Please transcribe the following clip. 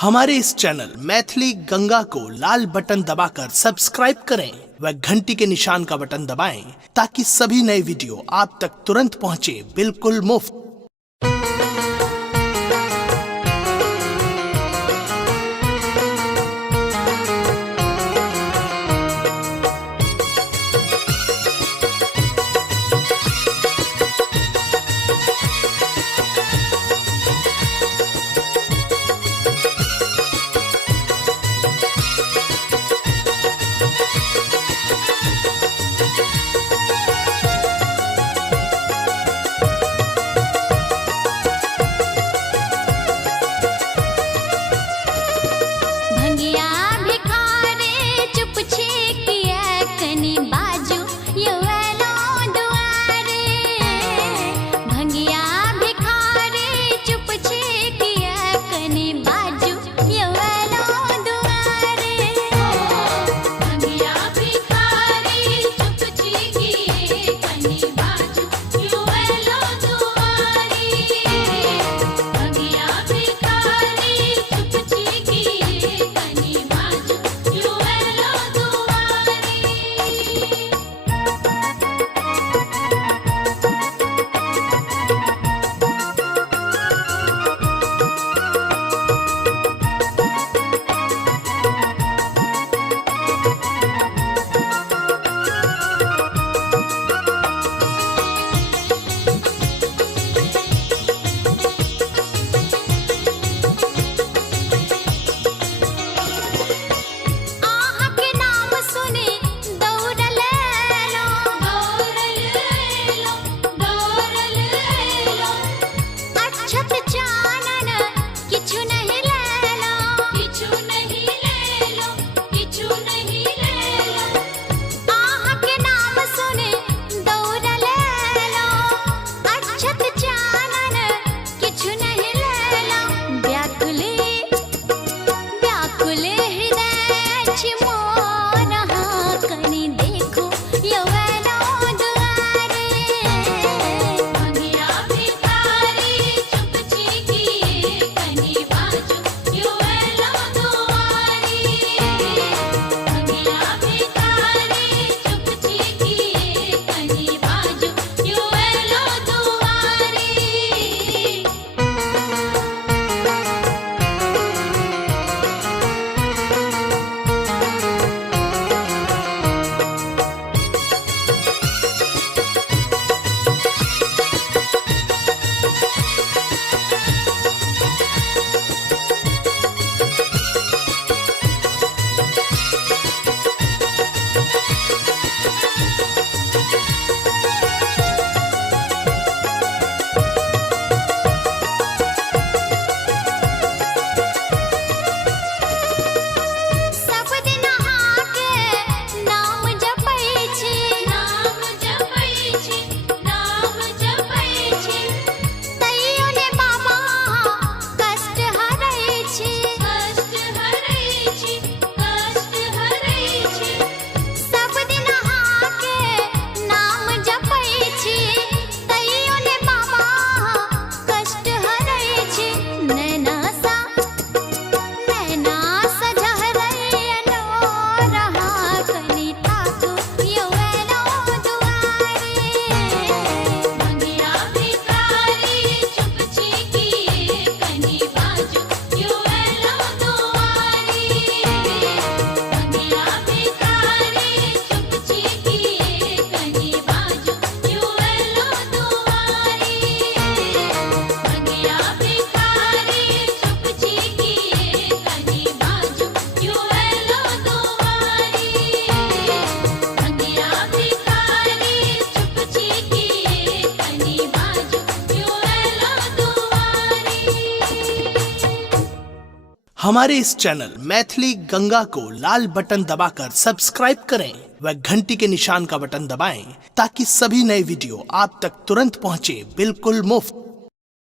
हमारे इस चैनल मैथिली गंगा को लाल बटन दबाकर सब्सक्राइब करें व घंटी के निशान का बटन दबाएं ताकि सभी नए वीडियो आप तक तुरंत पहुंचे बिल्कुल मुफ्त। हमारे इस चैनल मैथिली गंगा को लाल बटन दबाकर सब्सक्राइब करें व घंटी के निशान का बटन दबाएं ताकि सभी नए वीडियो आप तक तुरंत पहुंचे बिल्कुल मुफ्त।